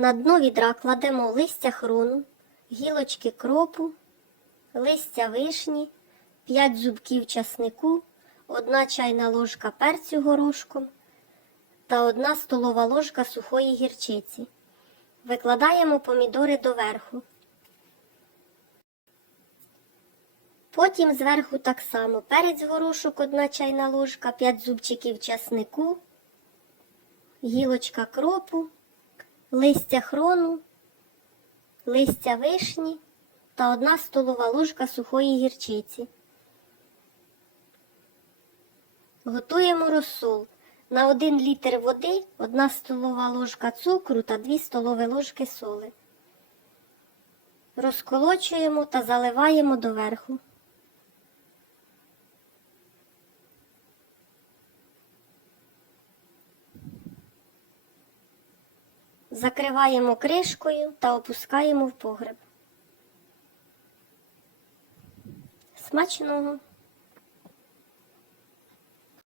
На дно відра кладемо листя хрону, гілочки кропу, листя вишні, 5 зубків часнику, 1 чайна ложка перцю горошком та 1 столова ложка сухої гірчиці. Викладаємо помідори доверху. Потім зверху так само перець горошок 1 чайна ложка, 5 зубчиків часнику, гілочка кропу, листя хрону, листя вишні та 1 столова ложка сухої гірчиці. Готуємо розсол. На 1 літр води 1 столова ложка цукру та 2 столові ложки соли. Розколочуємо та заливаємо доверху. Закриваємо кришкою та опускаємо в погреб. Смачного!